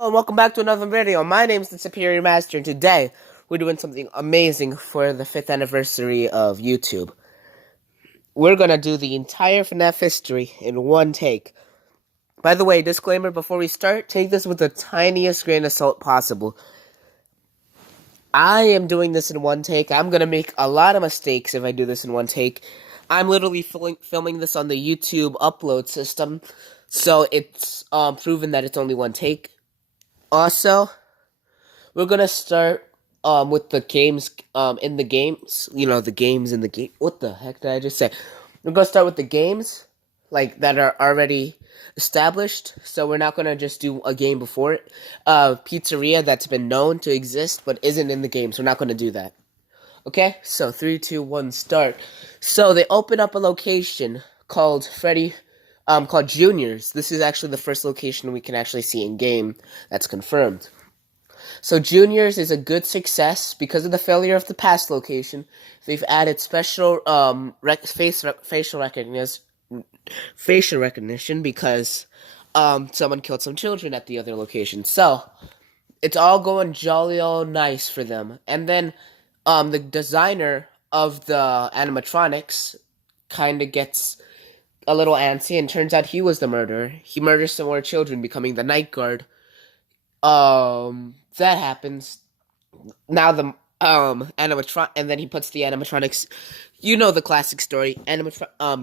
Hello and welcome back to another video. My name is the Superior Master, and today we're doing something amazing for the 5th anniversary of YouTube. We're gonna do the entire FNAF history in one take. By the way, disclaimer before we start, take this with the tiniest grain of salt possible. I am doing this in one take. I'm gonna make a lot of mistakes if I do this in one take. I'm literally filming this on the YouTube upload system, so it's proven that it's only one take. Also, we're gonna start with the games in the games. You know, the games in the game. What the heck did I just say? We're gonna start with the games like that are already established. So we're not gonna just do a game before it. Pizzeria that's been known to exist but isn't in the games. We're not gonna do that. Okay, so 3, 2, 1, start. So they open up a location called called Juniors. This is actually the first location we can actually see in game that's confirmed. So Juniors is a good success because of the failure of the past location. They've added special facial recognition because someone killed some children at the other location. So it's all going jolly all nice for them. And then the designer of the animatronics kind of gets a little antsy, and turns out he was the murderer. He murders some more children, becoming the night guard. That happens. Now the animatron, and then he puts the animatronics. You know the classic story.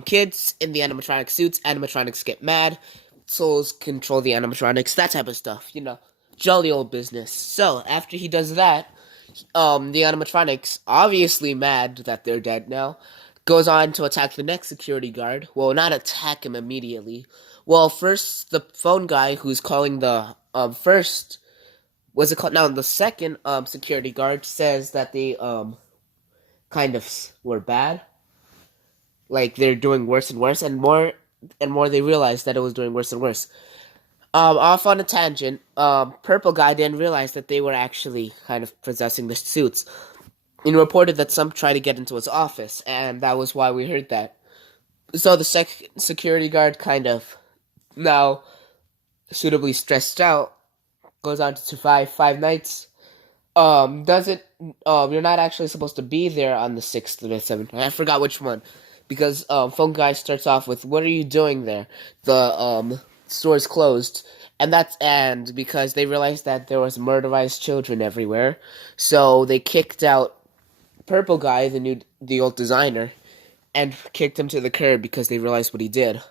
Kids in the animatronic suits. Animatronics get mad. Souls control the animatronics. That type of stuff. You know, jolly old business. So after he does that, the animatronics, obviously mad that they're dead now, goes on to attack the next security guard. Well, not attack him immediately. Well, first the phone guy who's calling the first was it called now the second security guard says that they kind of were bad. Like they're doing worse and worse, and more they realized that it was doing worse and worse. Off on a tangent, Purple Guy didn't realize that they were actually kind of possessing the suits, and reported that some tried to get into his office, and that was why we heard that. So the security guard kind of now suitably stressed out goes on to survive 5 nights. Doesn't you're not actually supposed to be there on the 6th or the 7th. I forgot which one, because phone guy starts off with, "What are you doing there? The store's closed." And because they realized that there was murderized children everywhere, so they kicked out Purple Guy, the old designer, and kicked him to the curb because they realized what he did.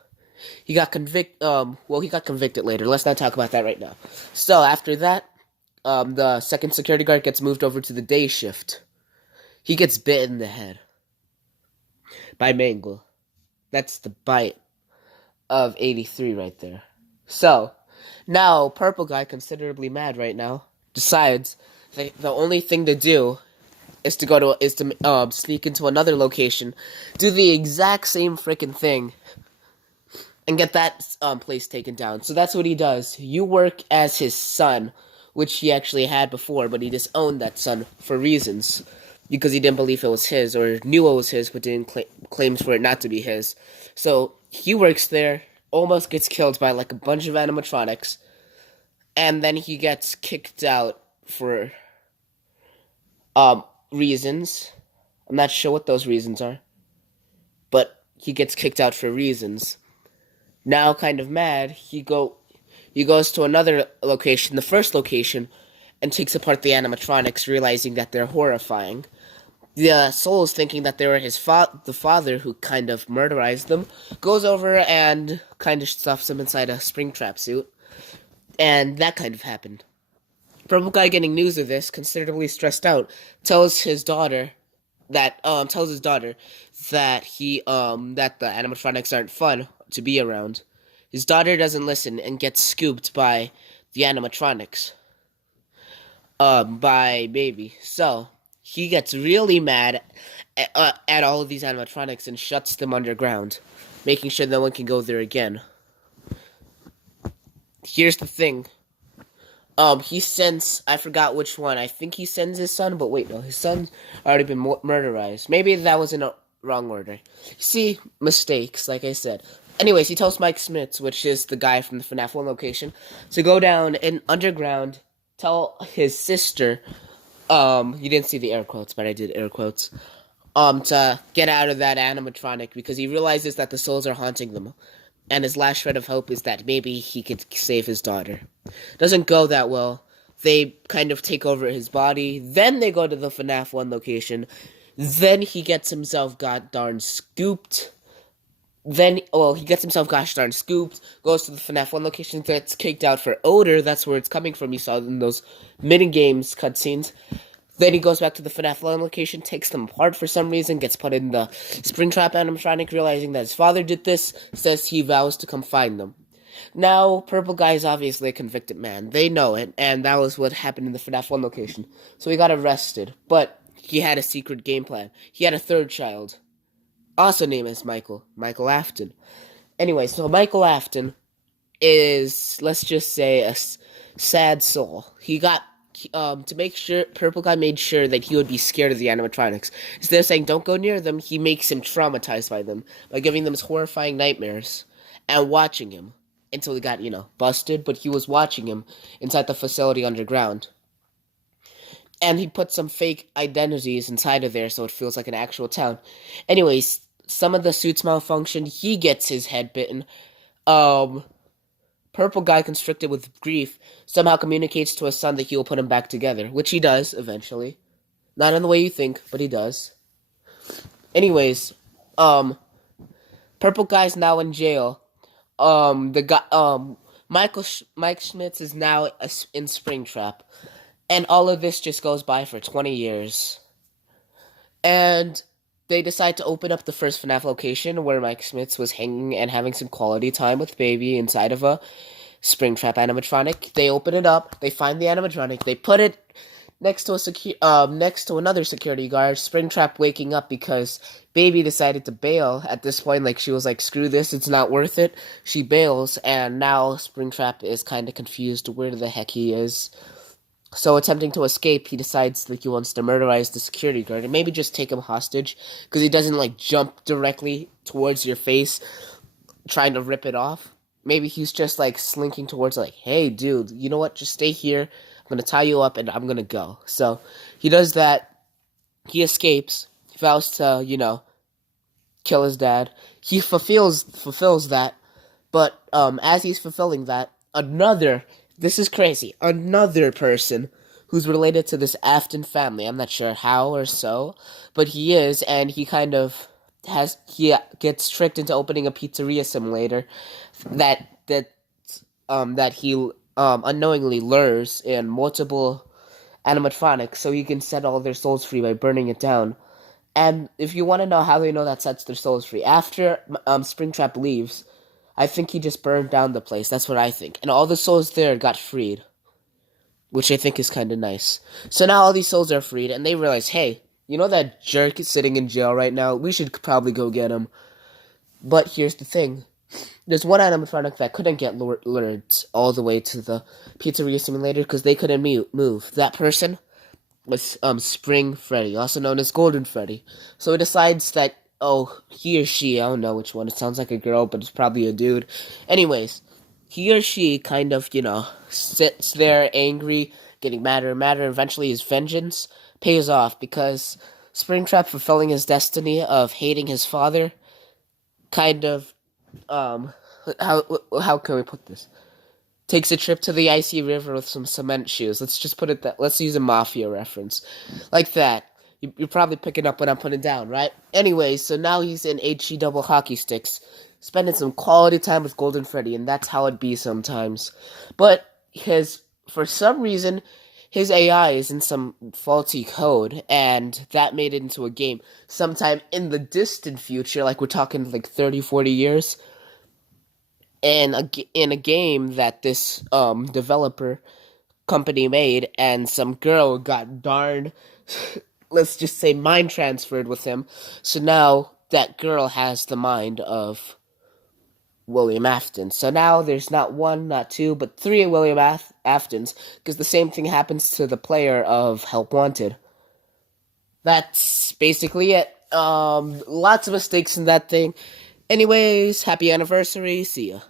He got he got convicted later. Let's not talk about that right now. So after that, the second security guard gets moved over to the day shift. He gets bit in the head by Mangle. That's the bite of 83 right there. So now Purple Guy, considerably mad right now, decides that the only thing to do is to sneak into another location, do the exact same freaking thing, and get that place taken down. So that's what he does. You work as his son, which he actually had before, but he disowned that son for reasons, because he didn't believe it was his, or knew it was his, but didn't claims for it not to be his. So he works there, almost gets killed by like a bunch of animatronics, and then he gets kicked out for reasons. I'm not sure what those reasons are, but he gets kicked out for reasons. Now, kind of mad, he goes to another location, the first location, and takes apart the animatronics, realizing that they're horrifying. The souls, thinking that they were the father who kind of murderized them, goes over and kind of stuffs him inside a Springtrap suit, and that kind of happened. Purple Guy, getting news of this, considerably stressed out, tells his daughter that that the animatronics aren't fun to be around. His daughter doesn't listen and gets scooped by the animatronics. By Baby. So he gets really mad at all of these animatronics and shuts them underground, making sure no one can go there again. Here's the thing. He sends, I forgot which one. I think he sends his son, but wait, no, his son's already been murderized. Maybe that was in a wrong order. See, mistakes, like I said. Anyways, he tells Mike Smits, which is the guy from the FNAF 1 location, to go down in underground, tell his sister, you didn't see the air quotes, but I did air quotes, to get out of that animatronic because he realizes that the souls are haunting them. And his last shred of hope is that maybe he could save his daughter. Doesn't go that well. They kind of take over his body. Then they go to the FNAF 1 location. Then he gets himself god darn scooped. He gets himself gosh darn scooped, goes to the FNAF 1 location, gets kicked out for odor. That's where it's coming from. You saw in those mini-games cutscenes. Then he goes back to the FNAF 1 location, takes them apart for some reason, gets put in the Springtrap animatronic, realizing that his father did this, says he vows to come find them. Now, Purple Guy is obviously a convicted man. They know it, and that was what happened in the FNAF 1 location. So he got arrested, but he had a secret game plan. He had a third child, also named as Michael Afton. Anyway, so Michael Afton is, let's just say, a sad soul. He got to make sure, Purple Guy made sure that he would be scared of the animatronics. Instead of saying, don't go near them, he makes him traumatized by them by giving them horrifying nightmares and watching him until he got, busted, but he was watching him inside the facility underground. And he put some fake identities inside of there so it feels like an actual town. Anyways, some of the suits malfunction, he gets his head bitten. Purple Guy, constricted with grief, somehow communicates to his son that he will put him back together, which he does, eventually. Not in the way you think, but he does. Anyways, Purple Guy's now in jail. The guy, Mike Schmitz is now in Springtrap. And all of this just goes by for 20 years. And they decide to open up the first FNAF location where Mike Smits was hanging and having some quality time with Baby inside of a Springtrap animatronic. They open it up, they find the animatronic, they put it next to another security guard. Springtrap waking up because Baby decided to bail at this point. Like, she was like, screw this, it's not worth it. She bails, and now Springtrap is kind of confused where the heck he is. So, attempting to escape, he decides that he wants to murderize the security guard and maybe just take him hostage because he doesn't, jump directly towards your face trying to rip it off. Maybe he's just, slinking towards, hey, dude, you know what? Just stay here. I'm going to tie you up and I'm going to go. So, he does that. He escapes, vows to, kill his dad. He fulfills that. But, as he's fulfilling that, this is crazy. Another person who's related to this Afton family. I'm not sure how or so, but he is, and he kind of gets tricked into opening a pizzeria simulator that he unknowingly lures in multiple animatronics so he can set all their souls free by burning it down. And if you want to know how they know that sets their souls free, after Springtrap leaves, I think he just burned down the place. That's what I think. And all the souls there got freed, which I think is kind of nice. So now all these souls are freed, and they realize, hey, you know that jerk is sitting in jail right now? We should probably go get him. But here's the thing. There's one animatronic that couldn't get lured all the way to the pizzeria simulator because they couldn't move. That person was Spring Freddy, also known as Golden Freddy. So he decides that, he or she, I don't know which one. It sounds like a girl, but it's probably a dude. Anyways, he or she kind of, sits there angry, getting madder and madder. Eventually his vengeance pays off because Springtrap, fulfilling his destiny of hating his father, kind of, how can we put this? Takes a trip to the icy river with some cement shoes. Let's just put it that. Let's use a mafia reference. Like that. You're probably picking up what I'm putting down, right? Anyways, so now he's in HE double hockey sticks, spending some quality time with Golden Freddy, and that's how it be sometimes. But for some reason, his AI is in some faulty code, and that made it into a game sometime in the distant future, like we're talking 30, 40 years. In a game that this developer company made, and some girl got darn, let's just say, mind transferred with him. So now that girl has the mind of William Afton. So now there's not one, not two, but three William Aftons, because the same thing happens to the player of Help Wanted. That's basically it. Lots of mistakes in that thing. Anyways, happy anniversary. See ya.